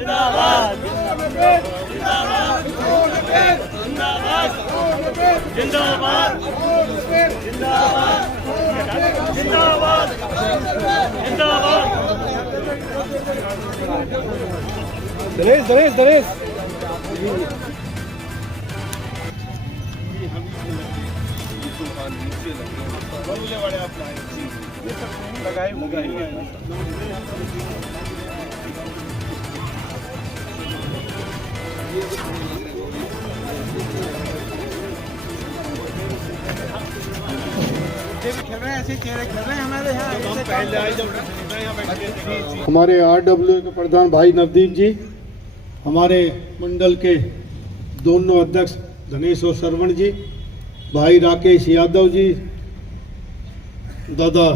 जिंदाबाद जिंदाबाद जिंदाबाद जिंदाबाद दरेश हमारे RWA के प्रधान भाई नवदीप जी, हमारे मंडल के दोनों अध्यक्ष गणेश और श्रवण जी, भाई राकेश यादव जी, दादा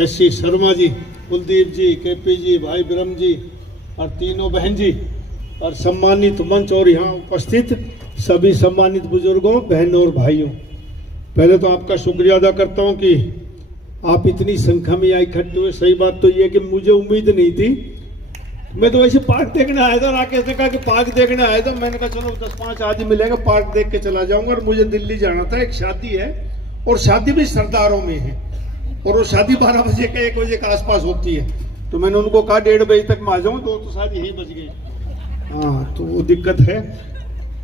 SC शर्मा जी, कुलदीप जी, KP जी, भाई ब्रह्म जी और तीनों बहन जी और सम्मानित मंच और यहाँ उपस्थित सभी सम्मानित बुजुर्गों, बहनों और भाइयों, पहले तो आपका शुक्रिया अदा करता हूँ कि आप इतनी संख्या में यहाँ इकट्ठे हुए। सही बात तो ये कि मुझे उम्मीद नहीं थी, मैं तो वैसे पार्क देखने आया था। राकेश ने कहा कि पार्क देखने आया था, मैंने कहा चलो 10-5 आदमी मिलेंगे, पार्क देख के चला जाऊंगा। और मुझे दिल्ली जाना था, एक शादी है और शादी भी सरदारों में है और वो शादी 12 बजे के 1 बजे के आसपास होती है। तो मैंने उनको कहा 1:30 बजे तक मैं आ जाऊँ, तो शादी यही बज गई। हाँ, तो वो दिक्कत है,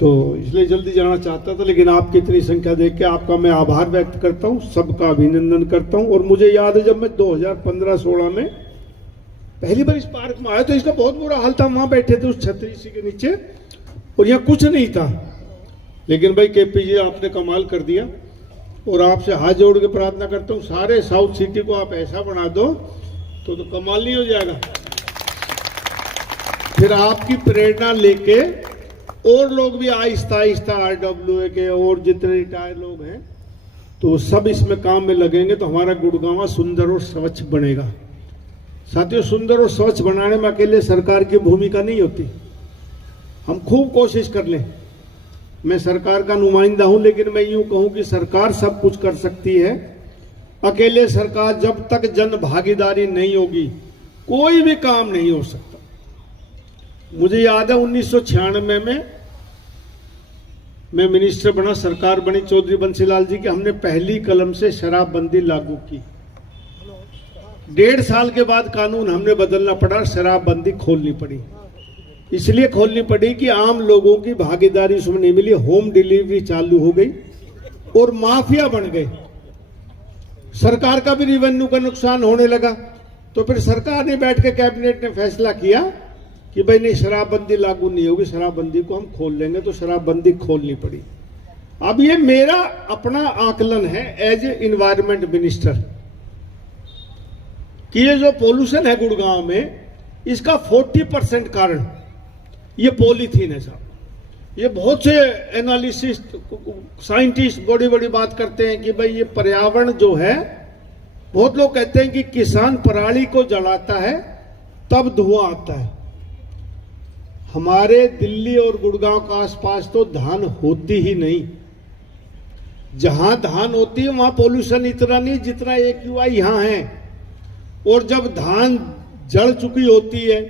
तो इसलिए जल्दी जाना चाहता था। लेकिन आपकी इतनी संख्या देख के आपका मैं आभार व्यक्त करता हूँ, सबका अभिनंदन करता हूँ। और मुझे याद है जब मैं 2015-16 में पहली बार इस पार्क में आया तो इसका बहुत बुरा हाल था। वहां बैठे थे उस छतरी सी के नीचे और यहाँ कुछ नहीं था। लेकिन भाई KP जी आपने कमाल कर दिया और आपसे हाथ जोड़ के प्रार्थना करता हूँ, सारे साउथ सिटी को आप ऐसा बना दो तो कमाल नहीं हो जाएगा। फिर आपकी प्रेरणा लेके और लोग भी आहिस्ता आहिस्ता RWA के और जितने रिटायर्ड लोग हैं तो सब इसमें काम में लगेंगे तो हमारा गुड़गांव सुंदर और स्वच्छ बनेगा। साथियों, सुंदर और स्वच्छ बनाने में अकेले सरकार की भूमिका नहीं होती, हम खूब कोशिश कर लें। मैं सरकार का नुमाइंदा हूं, लेकिन मैं यूं कहूं कि सरकार सब कुछ कर सकती है। अकेले सरकार जब तक जन भागीदारी नहीं होगी कोई भी काम नहीं हो सकता। मुझे याद है 1996 में मैं मिनिस्टर बना, सरकार बनी चौधरी बंसीलाल जी की, हमने पहली कलम से शराबबंदी लागू की। 1.5 साल के बाद कानून हमने बदलना पड़ा, शराबबंदी खोलनी पड़ी। इसलिए खोलनी पड़ी कि आम लोगों की भागीदारी उसमें नहीं मिली, होम डिलीवरी चालू हो गई और माफिया बन गए। सरकार का भी रेवेन्यू का नुकसान होने लगा। तो फिर सरकार ने बैठ के कैबिनेट ने फैसला किया कि भाई नहीं, शराबबंदी लागू नहीं होगी, शराबबंदी को हम खोल लेंगे। तो शराबबंदी खोलनी पड़ी। अब ये मेरा अपना आकलन है एज ए इन्वायरमेंट मिनिस्टर कि ये जो पोल्यूशन है गुड़गांव में, इसका 40% कारण ये पॉलीथीन है साहब। ये बहुत से एनालिसिस्ट साइंटिस्ट बड़ी बड़ी बात करते हैं कि भाई ये पर्यावरण जो है, बहुत लोग कहते हैं कि किसान पराली को जलाता है तब धुआं आता है। हमारे दिल्ली और गुड़गांव के आसपास तो धान होती ही नहीं। जहां धान होती है वहां पोल्यूशन इतना नहीं जितना AQI यहां है। और जब धान जल चुकी होती है,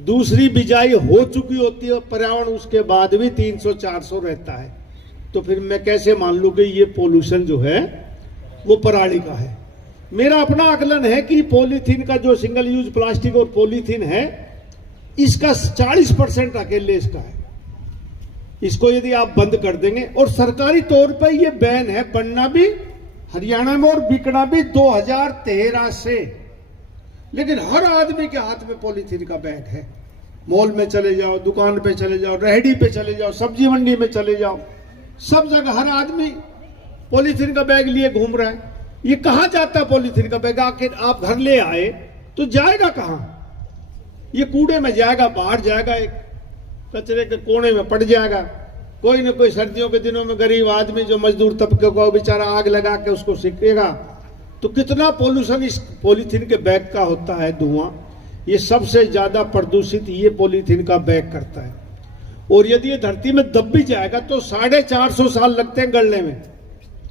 दूसरी बिजाई हो चुकी होती है, पर्यावरण उसके बाद भी 300-400 रहता है। तो फिर मैं कैसे मान लूं कि ये पोल्यूशन जो है वो पराली का है। मेरा अपना आकलन है कि पॉलीथीन का जो सिंगल यूज प्लास्टिक और पॉलीथीन है, इसका 40% अकेले इसका है। इसको यदि आप बंद कर देंगे, और सरकारी तौर पर ये बैन है, बनना भी हरियाणा में और बिकना भी 2013 से। लेकिन हर आदमी के हाथ में पॉलीथीन का बैग है। मॉल में चले जाओ, दुकान पे चले जाओ, रेहड़ी पे चले जाओ, सब्जी मंडी में चले जाओ, सब जगह हर आदमी पॉलीथीन का बैग लिए घूम रहा है। ये कहां जाता है पॉलीथीन का बैग? आखिर आप घर ले आए तो जाएगा कहां? ये कूड़े में जाएगा, बाहर जाएगा, एक कचरे के कोने में पड़ जाएगा। कोई न कोई सर्दियों के दिनों में गरीब आदमी जो मजदूर तबके को बेचारा आग लगा के उसको सेकेगा। तो कितना पोल्यूशन इस पॉलीथीन के बैग का होता है, धुआं। ये सबसे ज्यादा प्रदूषित ये पॉलीथीन का बैग करता है। और यदि ये धरती में दब भी जाएगा तो 450 साल लगते हैं गलने में।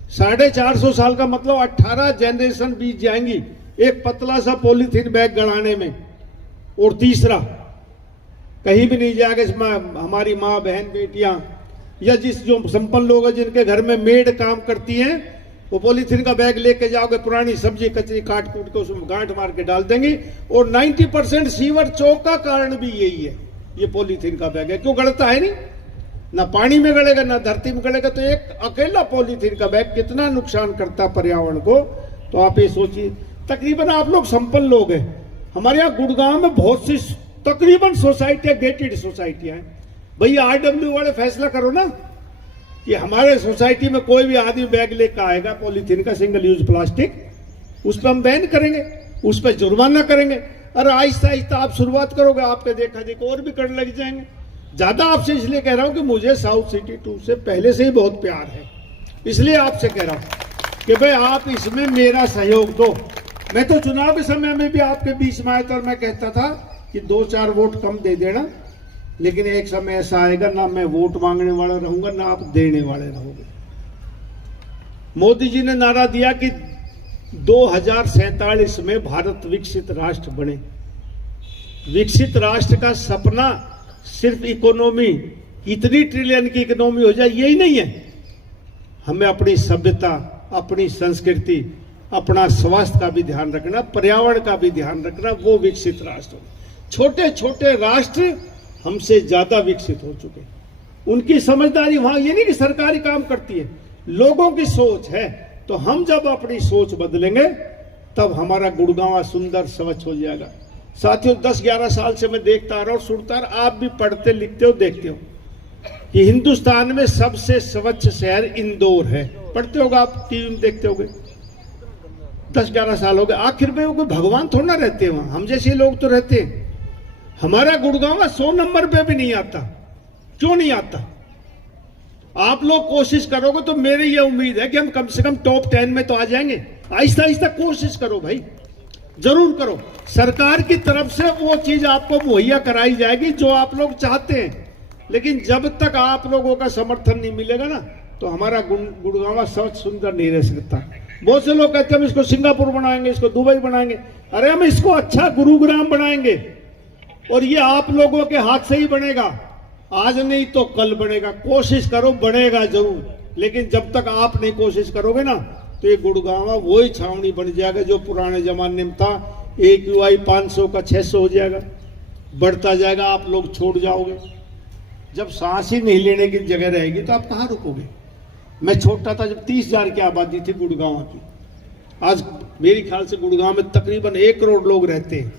450 साल का मतलब 18 जनरेशन बीत जाएंगी एक पतला सा पॉलीथीन बैग गड़ाने में। और तीसरा, कहीं भी नहीं जाएगा। इसमें हमारी माँ बहन बेटियां या जो संपन्न लोग हैं जिनके घर में मेड काम करती हैं, वो पॉलीथीन का बैग लेके जाओगे, पुरानी सब्जी कचरी काट कूट के उसमें गांठ मार के डाल देंगे। और 90% सीवर चौक का कारण भी यही है, ये पॉलीथीन का बैग है। क्यों गलता है नहीं, ना पानी में गलेगा ना धरती में गलेगा। तो एक अकेला पॉलीथीन का बैग कितना नुकसान करता पर्यावरण को, तो आप ये सोचिए। तकरीबन आप लोग संपन्न लोग हैं। हमारे यहाँ गुड़गांव में बहुत सी तकरीबन सोसाइटियां गेटेड सोसाइटियां हैं। भैया आरडब्ल्यू वाले फैसला करो ना कि हमारे सोसाइटी में कोई भी आदमी बैग लेकर आएगा पॉलीथीन का, सिंगल यूज प्लास्टिक, उस पर हम बैन करेंगे, उस पर जुर्माना करेंगे। अरे आहिस्ता आहिस्ता आप शुरुआत करोगे, आपके देखा देखो और भी करने लग जाएंगे। ज्यादा आपसे इसलिए कह रहा हूं कि मुझे साउथ सिटी 2 से पहले से ही बहुत प्यार है, इसलिए आपसे कह रहा हूं कि भाई आप इसमें मेरा सहयोग दो। मैं तो चुनाव के समय में भी आपके बीच में आया था और मैं कहता था कि 2-4 वोट कम दे देना, लेकिन एक समय ऐसा आएगा ना मैं वोट मांगने वाला रहूंगा ना आप देने वाले रहोगे। मोदी जी ने नारा दिया कि 2047 में भारत विकसित राष्ट्र बने। विकसित राष्ट्र का सपना सिर्फ इकोनॉमी, इतनी ट्रिलियन की इकोनॉमी हो जाए, यही नहीं है। हमें अपनी सभ्यता, अपनी संस्कृति, अपना स्वास्थ्य का भी ध्यान रखना, पर्यावरण का भी ध्यान रखना, वो विकसित राष्ट्र। छोटे छोटे राष्ट्र हमसे ज्यादा विकसित हो चुके, उनकी समझदारी वहां, ये नहीं कि सरकारी काम करती है, लोगों की सोच है। तो हम जब अपनी सोच बदलेंगे तब हमारा गुड़गांव सुंदर स्वच्छ हो जाएगा। साथियों 10-11 साल से मैं देखता आ रहा हूं, सुनता आ रहा, आप भी पढ़ते लिखते हो, देखते हो कि हिंदुस्तान में सबसे स्वच्छ शहर इंदौर है। पढ़ते होगा आप, टीवी में देखते होगे। 10-11 साल हो गए। आखिर में वो कोई भगवान थोड़ा ना रहते हैं वहां, हम जैसे लोग तो रहते हैं। हमारा गुड़गांव 100 नंबर पे भी नहीं आता। क्यों नहीं आता? आप लोग कोशिश करोगे तो मेरी ये उम्मीद है कि हम कम से कम टॉप 10 में तो आ जाएंगे। आहिस्ता आहिस्ता कोशिश करो भाई, जरूर करो। सरकार की तरफ से वो चीज आपको मुहैया कराई जाएगी जो आप लोग चाहते हैं, लेकिन जब तक आप लोगों का समर्थन नहीं मिलेगा ना, तो हमारा गुड़गांव स्वच्छ सुंदर नहीं रह सकता। बहुत से लोग कहते हैं हम इसको सिंगापुर बनाएंगे, इसको दुबई बनाएंगे। अरे हम इसको अच्छा गुरुग्राम बनाएंगे, और ये आप लोगों के हाथ से ही बनेगा। आज नहीं तो कल बनेगा। कोशिश करो, बनेगा जरूर। लेकिन जब तक आप नहीं कोशिश करोगे ना, तो ये गुड़गांव वही छावनी बन जाएगा जो पुराने जमाने में था। AQI 500 का 600 हो जाएगा, बढ़ता जाएगा, आप लोग छोड़ जाओगे। जब सांस ही नहीं लेने की जगह रहेगी तो आप कहाँ रुकोगे? मैं छोटा था जब 30,000 की आबादी थी गुड़गांव की। आज मेरे ख्याल से गुड़गांव में तकरीबन 1 करोड़ लोग रहते हैं।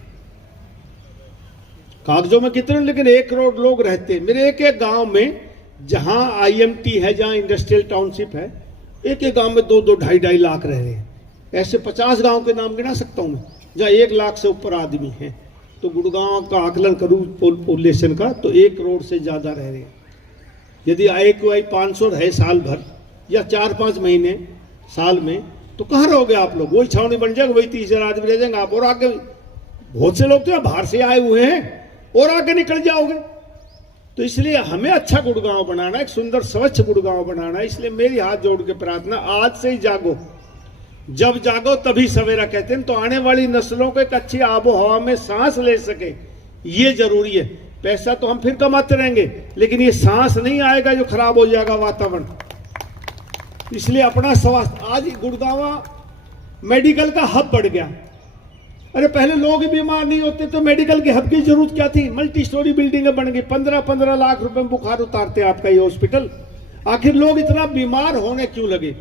कागजों में कितने, लेकिन 1 करोड़ लोग रहते हैं। मेरे एक एक गांव में जहां IMT है, जहां इंडस्ट्रियल टाउनशिप है, एक एक गांव में 2-2, 2.5 लाख रह रहे हैं। ऐसे 50 गांव के नाम गिना सकता हूं मैं जहां 1 लाख से ऊपर आदमी है। तो गुड़गांव का आकलन करूं पॉपुलेशन का तो 1 करोड़ से ज्यादा रह रहे हैं। यदि AQI 500 है साल भर या 4-5 महीने साल में, तो कहाँ रहोगे आप लोग? वही छावनी बन जाएगा, वही 30,000 आदमी रह जाएंगे आप। और आगे बहुत से लोग तो बाहर से आए हुए हैं, और आगे निकल जाओगे। तो इसलिए हमें अच्छा गुड़गांव बनाना, एक सुंदर स्वच्छ गुड़गांव बनाना। इसलिए मेरी हाथ जोड़ के प्रार्थना, आज से ही जागो। जब जागो तभी सवेरा कहते हैं। तो आने वाली नस्लों को एक अच्छी आबो हवा में सांस ले सके, ये जरूरी है। पैसा तो हम फिर कमाते रहेंगे, लेकिन ये सांस नहीं आएगा जो खराब हो जाएगा वातावरण। इसलिए अपना स्वास्थ्य, आज गुड़गांव मेडिकल का हब बढ़ गया। अरे पहले लोग ही बीमार नहीं होते तो मेडिकल के हब की जरूरत क्या थी? मल्टी स्टोरी बिल्डिंगें बन गई, 15-15 लाख रुपए में बुखार उतारते आपका ये हॉस्पिटल। आखिर लोग इतना बीमार होने क्यों लगे?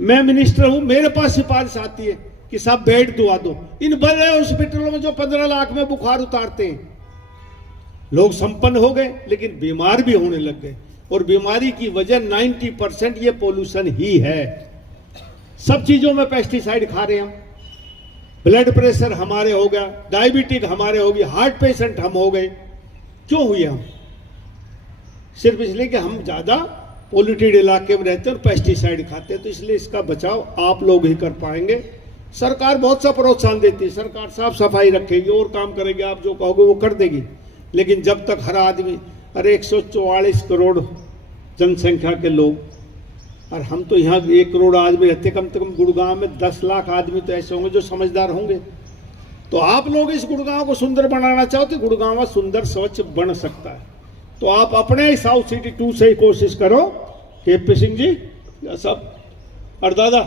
मैं मिनिस्टर हूं, मेरे पास सिफारिश आती है कि साहब बेड दुआ दो इन बड़े हॉस्पिटलों में जो 15 लाख में बुखार उतारते हैं। लोग संपन्न हो गए लेकिन बीमार भी होने लग गए, और बीमारी की वजह 90% ये पोल्यूशन ही है। सब चीजों में पेस्टिसाइड खा रहे हैं हम। ब्लड प्रेशर हमारे हो गया, डायबिटिक हमारे हो गई, हार्ट पेशेंट हम हो गए। क्यों हुए हम? सिर्फ इसलिए कि हम ज्यादा पोल्यूटेड इलाके में रहते हैं और पेस्टिसाइड खाते हैं। तो इसलिए इसका बचाव आप लोग ही कर पाएंगे। सरकार बहुत सा प्रोत्साहन देती है, सरकार साफ सफाई रखेगी और काम करेगी, आप जो कहोगे वो कर देगी। लेकिन जब तक हर आदमी, अरे 144 करोड़ जनसंख्या के लोग, और हम तो यहाँ 1 करोड़ आदमी रहते, कम से कम गुड़गांव में 10 लाख आदमी तो ऐसे होंगे जो समझदार होंगे। तो आप लोग इस गुड़गांव को सुंदर बनाना चाहो तो गुड़गांव सुंदर स्वच्छ बन सकता है। तो आप अपने साउथ सिटी 2 से ही कोशिश करो। केपी सिंह जी सब, और दादा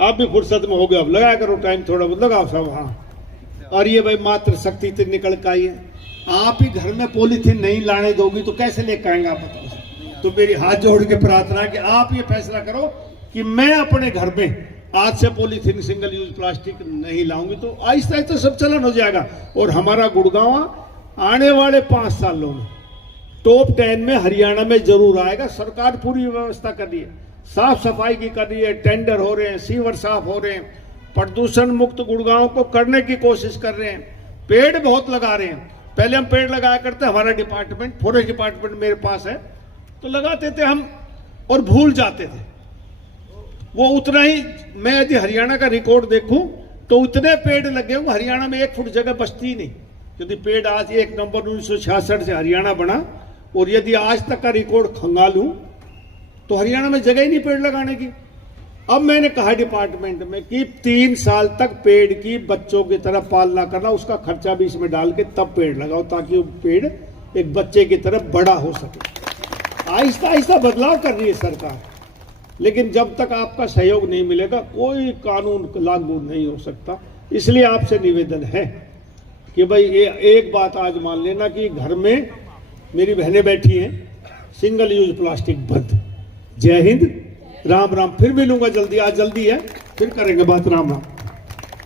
आप भी फुर्सत में हो गए, अब लगाया करो टाइम थोड़ा बहुत, लगाओ सब। हाँ, और ये भाई मात्र शक्ति तो निकल का ही है। आप ही घर में पॉलीथीन नहीं लाने दोगी तो कैसे लेकर आएंगे आप बताओ। तो मेरी हाथ जोड़ के प्रार्थना है कि आप ये फैसला करो कि मैं अपने घर में आज से पॉलीथीन सिंगल यूज प्लास्टिक नहीं लाऊंगी, तो आहिस्ता आहिस्ता सब चलन हो जाएगा। और हमारा गुड़गांव आने वाले 5 सालों में टॉप 10 में हरियाणा में जरूर आएगा। सरकार पूरी व्यवस्था कर रही है, साफ सफाई की कर रही है, टेंडर हो रहे हैं, सीवर साफ हो रहे हैं, प्रदूषण मुक्त गुड़गांव को करने की कोशिश कर रहे हैं, पेड़ बहुत लगा रहे हैं। पहले हम पेड़ लगाया करते, हमारा डिपार्टमेंट फॉरेस्ट डिपार्टमेंट मेरे पास है, तो लगाते थे हम और भूल जाते थे वो उतना ही। मैं यदि हरियाणा का रिकॉर्ड देखूं तो उतने पेड़ लगे होंगे, हरियाणा में 1 फुट जगह बचती ही नहीं। यदि पेड़ आज 1 नंबर 1966 से हरियाणा बना, और यदि आज तक का रिकॉर्ड खंगालूं तो हरियाणा में जगह ही नहीं पेड़ लगाने की। अब मैंने कहा डिपार्टमेंट में कि 3 साल तक पेड़ की बच्चों की तरह पालना करना, उसका खर्चा भी इसमें डाल के तब पेड़ लगाओ, ताकि वो पेड़ एक बच्चे की तरह बड़ा हो सके। आहिस्ता आहिस्ता बदलाव कर रही है सरकार, लेकिन जब तक आपका सहयोग नहीं मिलेगा कोई कानून लागू नहीं हो सकता। इसलिए आपसे निवेदन है कि भाई ये एक बात आज मान लेना कि घर में मेरी बहनें बैठी हैं, सिंगल यूज प्लास्टिक बंद। जय हिंद, राम राम। फिर मिलूंगा जल्दी, आज जल्दी है, फिर करेंगे बात। राम राम।